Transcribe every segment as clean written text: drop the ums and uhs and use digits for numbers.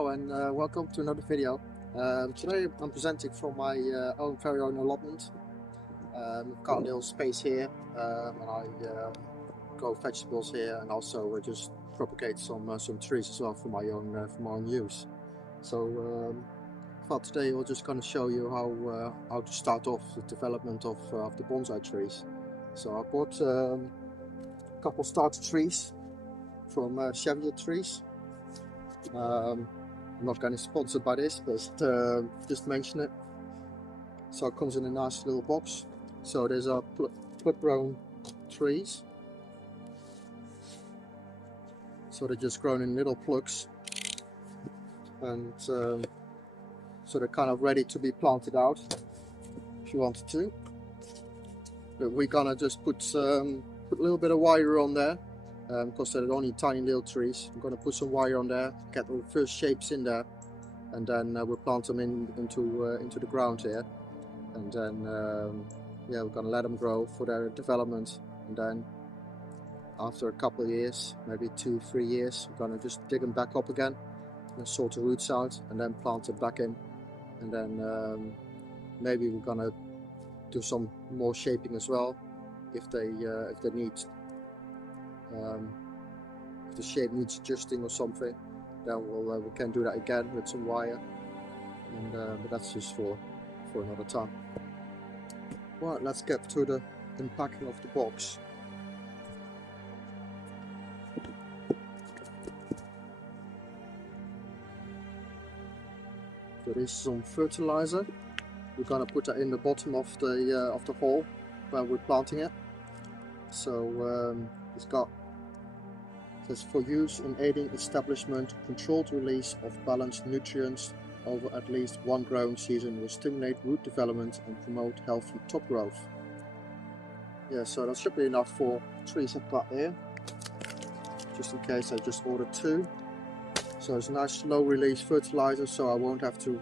Hello and welcome to another video. Today I'm presenting from my own very own allotment. I've got a little space here and I grow vegetables here, and also just propagate some trees as well for my own use. So I thought today we're just going to show you how to start off the development of the bonsai trees. So I bought a couple starter trees from Cheviot Trees. I'm not getting sponsored by this, but just mention it. So it comes in a nice little box. So there's our plug grown trees. So they're just grown in little plugs, and so they're kind of ready to be planted out if you wanted to. But we're gonna just put a little bit of wire on there. Because they're only tiny little trees. I'm going to put some wire on there, get the first shapes in there, and then we'll plant them into the ground here. And then yeah, we're going to let them grow for their development. And then after a couple of years, maybe 2-3 years, we're going to just dig them back up again and sort the roots out, and then plant them back in. And then maybe we're going to do some more shaping as well if they need. If the shape needs adjusting or something, then we can do that again with some wire, and but that's just for another time. Right, let's get to the unpacking of the box. So this is some fertilizer. We're gonna put that in the bottom of the hole where we're planting it. So it's got says for use in aiding establishment, controlled release of balanced nutrients over at least one growing season will stimulate root development and promote healthy top growth. Yeah, so that should be enough for trees I've got here. Just in case, I just ordered 2. So it's a nice slow release fertilizer, so I won't have to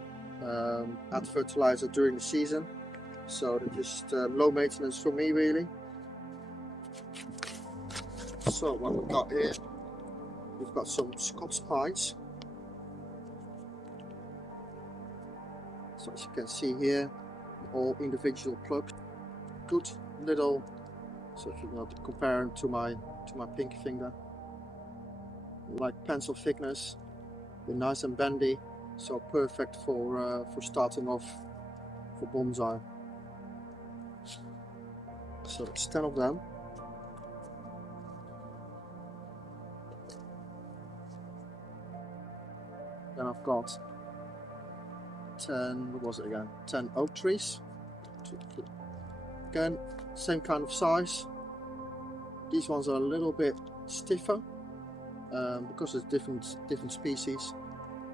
add fertilizer during the season. So they're just low maintenance for me, really. So what we've got here, we've got some Scots pines. So as you can see here, all individual plugs. Good little, so if you want to compare them to my pinky finger, like pencil thickness. They're nice and bendy, so perfect for starting off for bonsai. So it's 10 of them. Then I've got 10, what was it again? 10 oak trees. Again, same kind of size. These ones are a little bit stiffer because it's different species,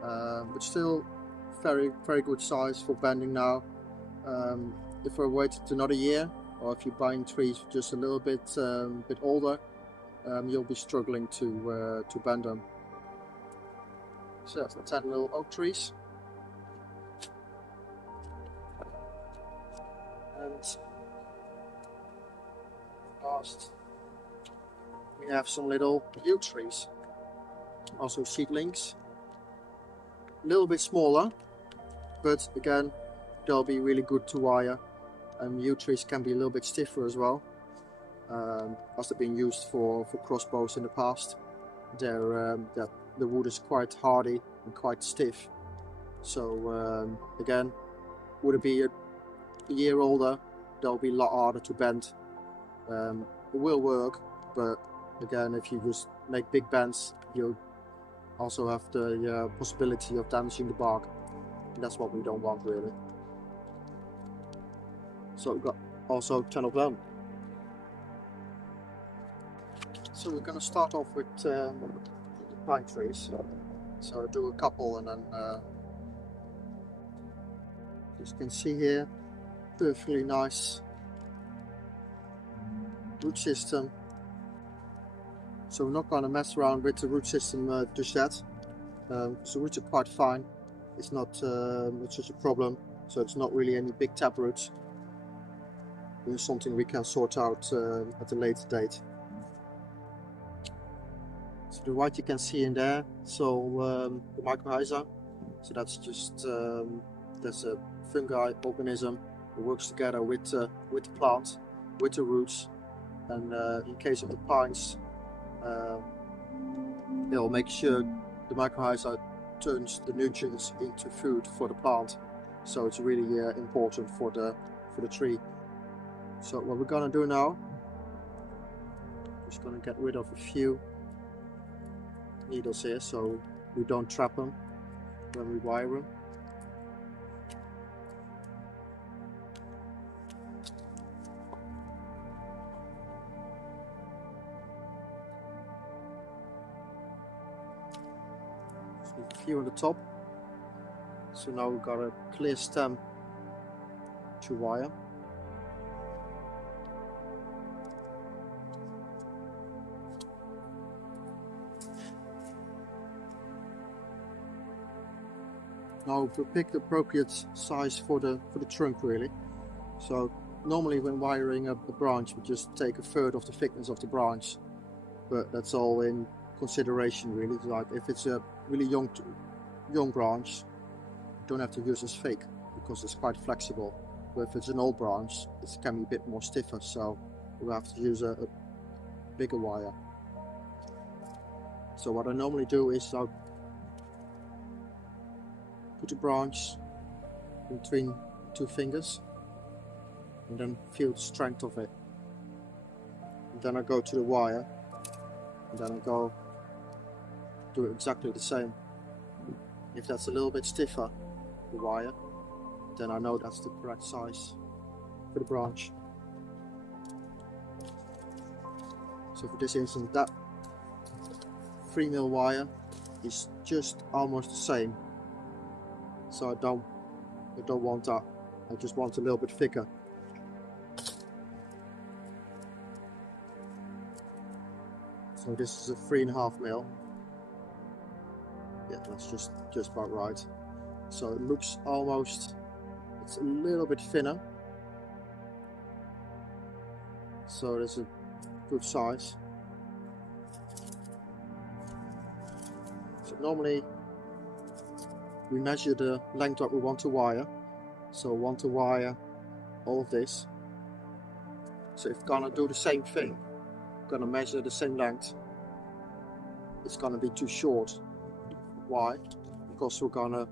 but still very good size for bending now. If I waited another year, or if you're buying trees just a little bit older, you'll be struggling to bend them. So that's the 10 little oak trees. And last, we have some little yew trees, also seedlings. A little bit smaller, but again, they'll be really good to wire. And yew trees can be a little bit stiffer as well, as they've been used for crossbows in the past. The wood is quite hardy and quite stiff. So again, would it be a year older, they'll be a lot harder to bend. It will work, but again, if you just make big bends, you'll also have the possibility of damaging the bark, and that's what we don't want, really. So we've got also 10 of them. So we're going to start off with the pine trees. So I'll do a couple, and then as you can see here, perfectly nice root system. So we're not going to mess around with the root system just yet. So roots are quite fine. It's not such a problem. So it's not really any big tap roots. It's something we can sort out at a later date. So the white you can see in there, so the mycorrhiza, so that's just that's a fungi organism that works together with the plant, with the roots, and in case of the pines, it'll make sure the mycorrhiza turns the nutrients into food for the plant, so it's really important for the tree. So what we're gonna do now, just gonna get rid of a few needles here so we don't trap them when we wire them. So a few on the top. So now we've got a clear stem to wire. Now we pick the appropriate size for the trunk really. So normally when wiring a branch we just take a third of the thickness of the branch, but that's all in consideration really. Like if it's a really young branch, you don't have to use as thick because it's quite flexible. But if it's an old branch, it can be a bit more stiffer, so we have to use a bigger wire. So what I normally do is I put a branch between two fingers and then feel the strength of it. And then I go to the wire and then I go do exactly the same. If that's a little bit stiffer, the wire, then I know that's the correct size for the branch. So for this instance, that 3mm wire is just almost the same. So I don't want that. I just want a little bit thicker. So this is a 3.5mm. Yeah, that's just about right. So it looks almost, it's a little bit thinner. So that's a good size. So normally we measure the length that we want to wire. So we want to wire all of this. So if we're gonna do the same thing, we're gonna measure the same length, it's gonna be too short. Why? Because we're gonna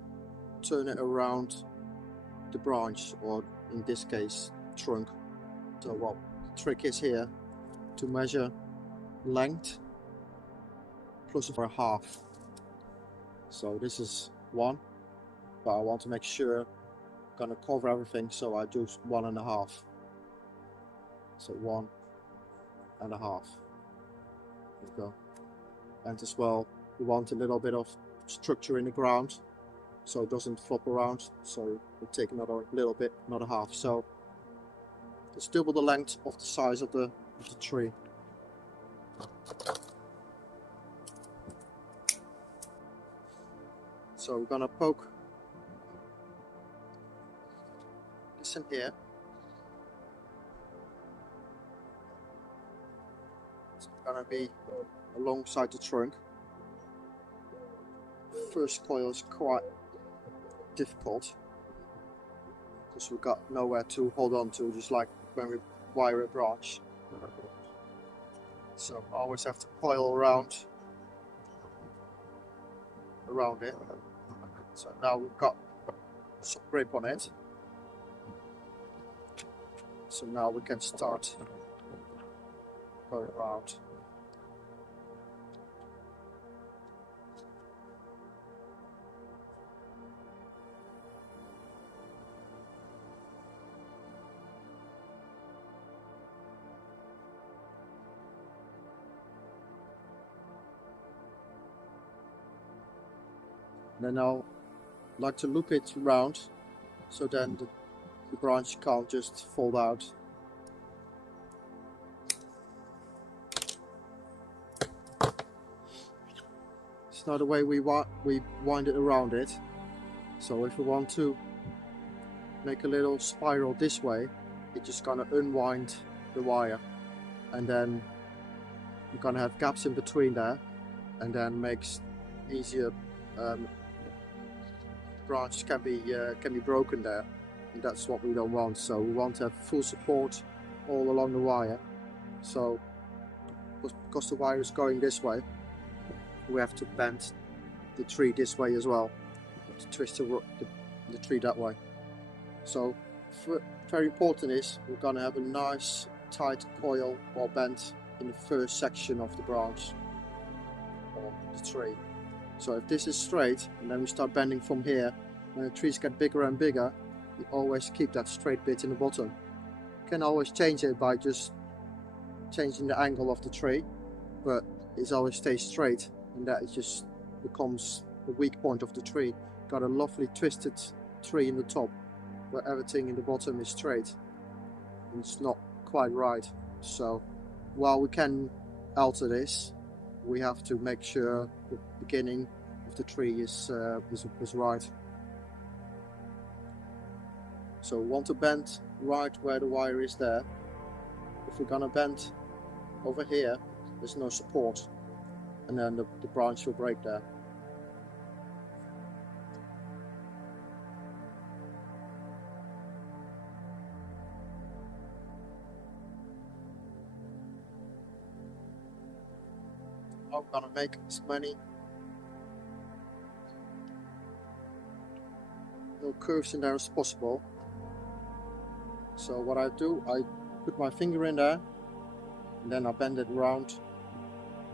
turn it around the branch, or in this case, trunk. So what the trick is here, to measure length plus a half. So this is 1, but I want to make sure I'm gonna cover everything, so I do 1.5. So 1.5. There you go. And as well, we want a little bit of structure in the ground, so it doesn't flop around. So we'll take another little bit, another half. So it's double the length of the size of the tree. So we're gonna poke this in here. It's gonna be alongside the trunk. First coil is quite difficult because we've got nowhere to hold on to, just like when we wire a branch. So I always have to coil around it. So now we've got some grip on it. So now we can start going around. Then I'll like to loop it round, so then the branch can't just fold out. It's not the way we wind it around it. So if we want to make a little spiral this way, it's just gonna unwind the wire, and then you're gonna have gaps in between there. and then makes easier branches can be broken there, and that's what we don't want. So we want to have full support all along the wire. So because the wire is going this way, we have to bend the tree this way as well, to twist the tree that way. So very important is we're going to have a nice tight coil or bend in the first section of the branch or the tree. So if this is straight and then we start bending from here, when the trees get bigger and bigger, you always keep that straight bit in the bottom. You can always change it by just changing the angle of the tree, but it always stays straight, and that just becomes the weak point of the tree. Got a lovely twisted tree in the top where everything in the bottom is straight, and it's not quite right. So while we can alter this, we have to make sure the beginning of the tree is right. So we want to bend right where the wire is there. If we're gonna bend over here, there's no support, and then the branch will break there. I'm gonna make as many little curves in there as possible. So what I do, I put my finger in there, and then I bend it around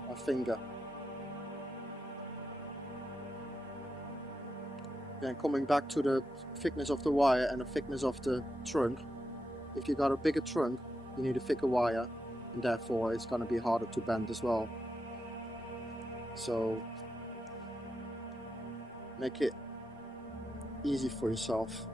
my finger. Then coming back to the thickness of the wire and the thickness of the trunk. If you got a bigger trunk, you need a thicker wire, and therefore it's going to be harder to bend as well. So make it easy for yourself.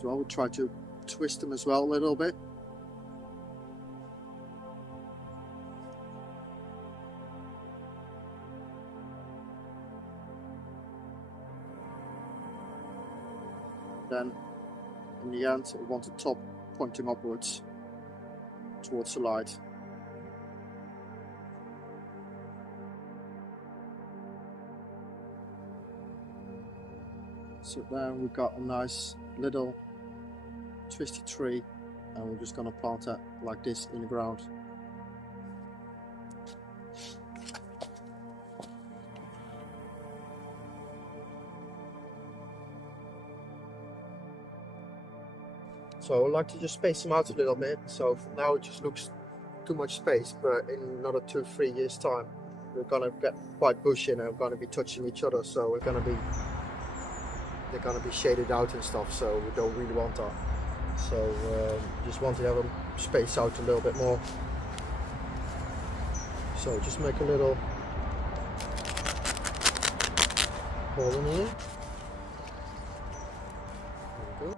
So I would try to twist them as well a little bit. Then in the end, we want the top pointing upwards towards the light. So then we've got a nice little twisty tree, and we're just going to plant that like this in the ground. So I like to just space them out a little bit. So for now it just looks too much space, but in another 2-3 years time we're going to get quite bushy and we're going to be touching each other, so they're going to be shaded out and stuff, so we don't really want that. So just want to have them space out a little bit more. So just make a little hole in here. There we go.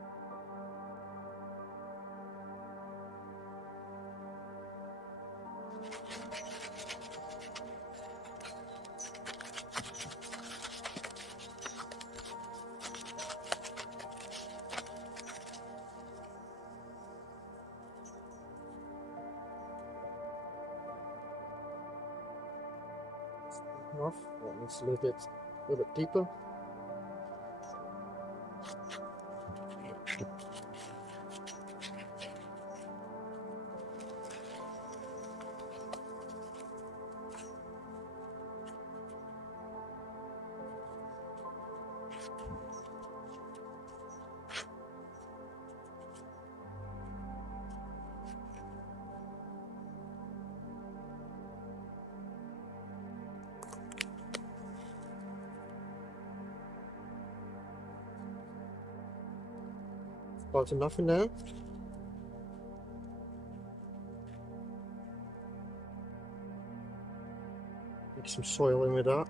Off. That needs a little bit deeper. About enough in there. Mix some soil in with that.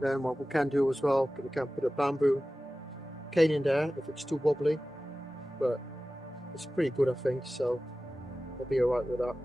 Then what we can do as well, we can put a bamboo cane in there if it's too wobbly, but it's pretty good I think, so I'll be alright with that.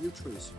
new trees.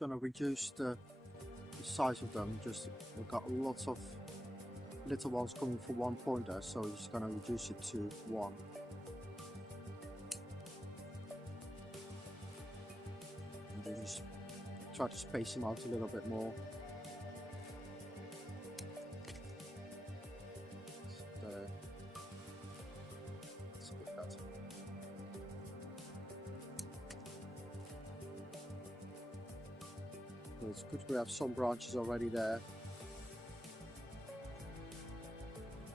Going to reduce the size of them. Just we've got lots of little ones coming from one point there, so just going to reduce it to one. And you just try to space them out a little bit more. There. That's a bit better. It's good we have some branches already there.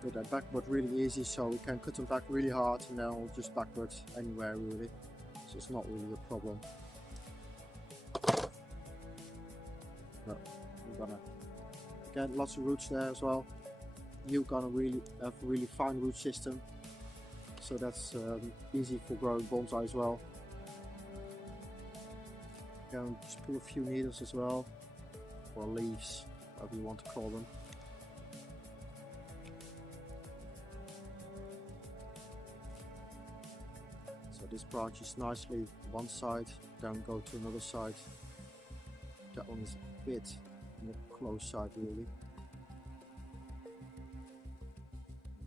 But they're backward really easy, so we can cut them back really hard and then we'll just backwards anywhere really. So it's not really a problem. But we're gonna get lots of roots there as well. You're gonna really have a really fine root system, so that's easy for growing bonsai as well. And just pull a few needles as well, or leaves, whatever you want to call them. So this branches nicely one side, then go to another side. That one is a bit on the close side really.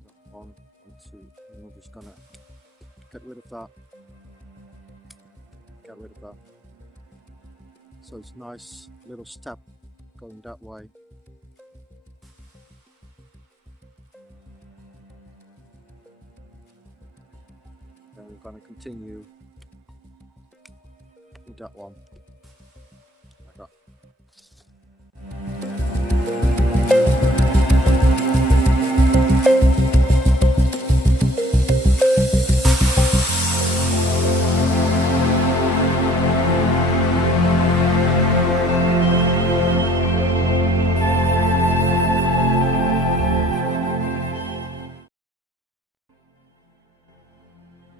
That one, and two, and we're just gonna get rid of that. Get rid of that. So it's a nice little step going that way. Then we're going to continue with that one. Like that.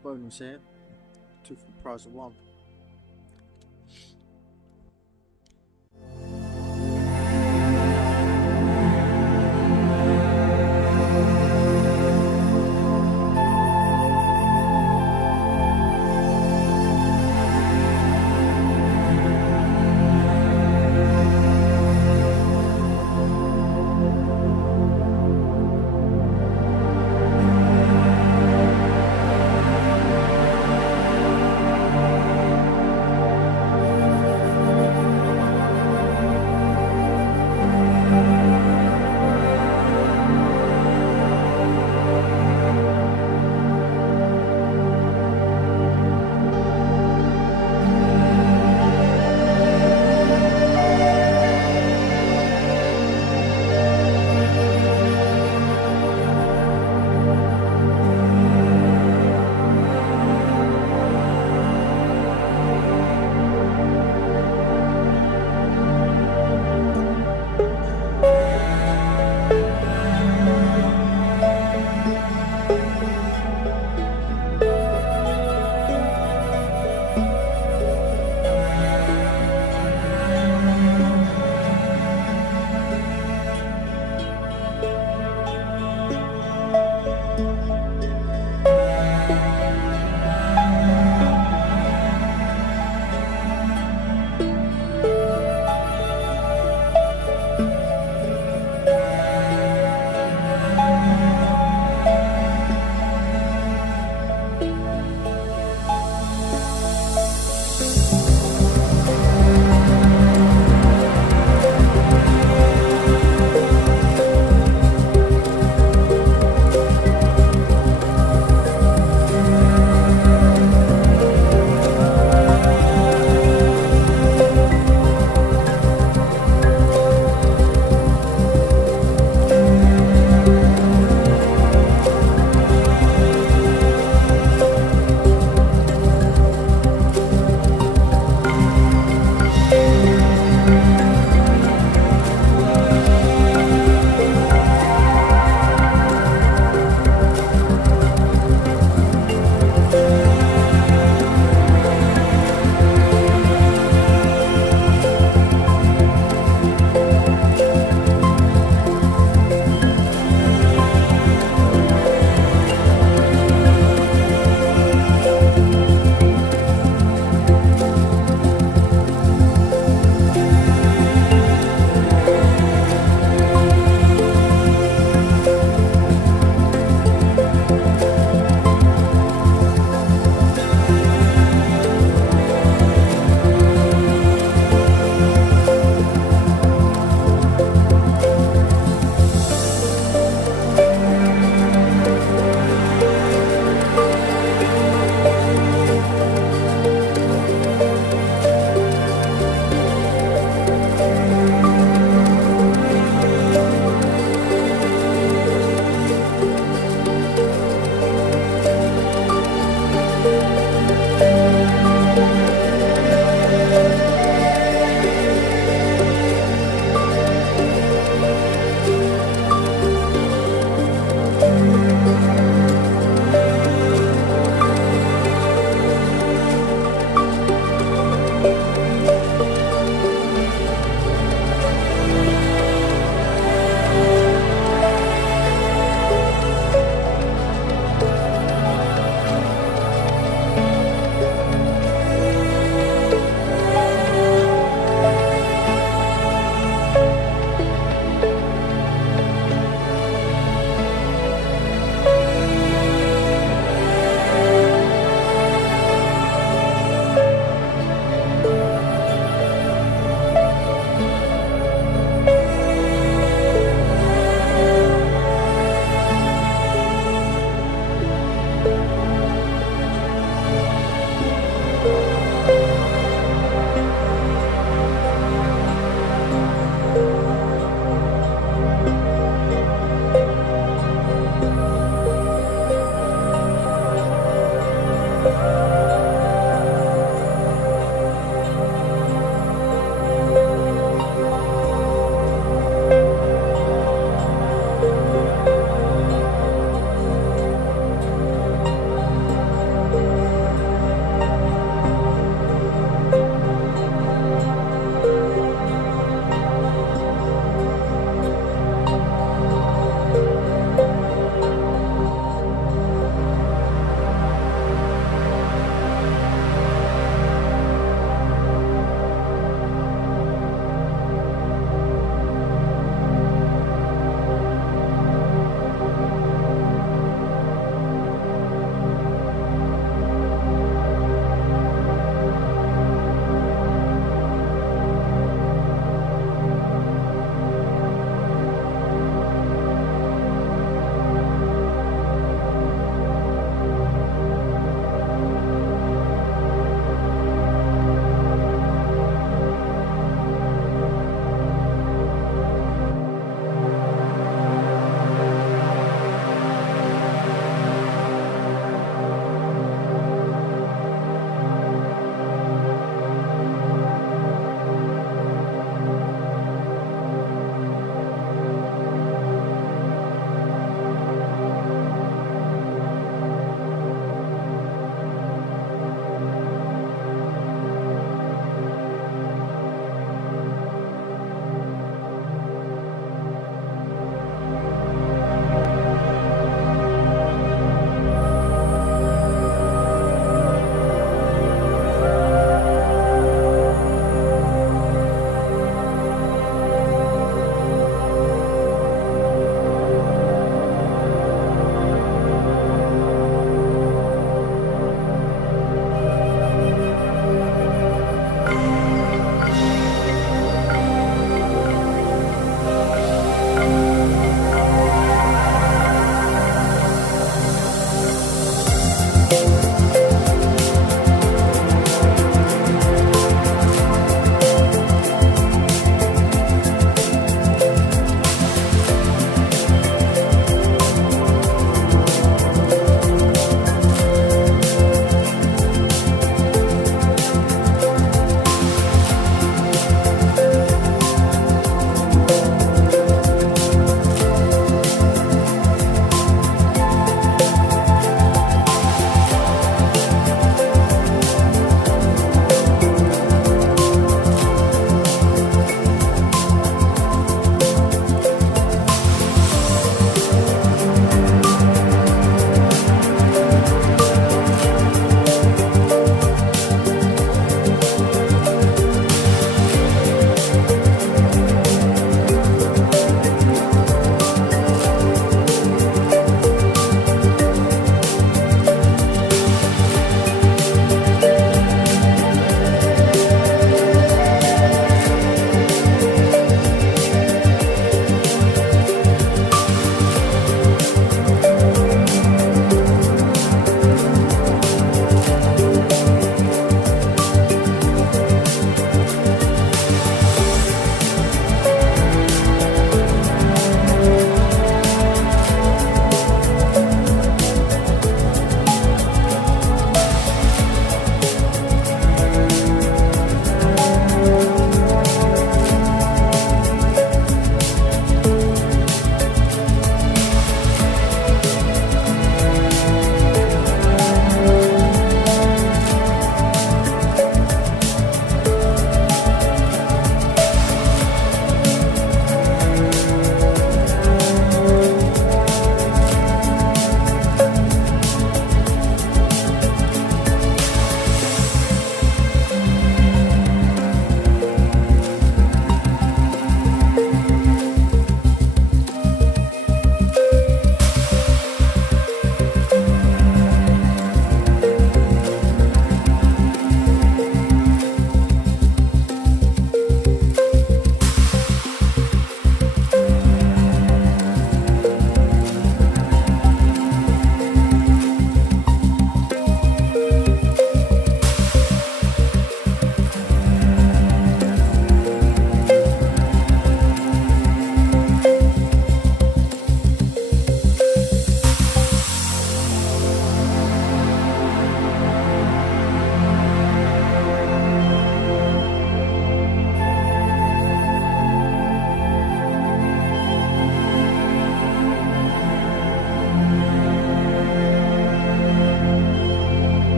Bonus here, 2 for the price of 1.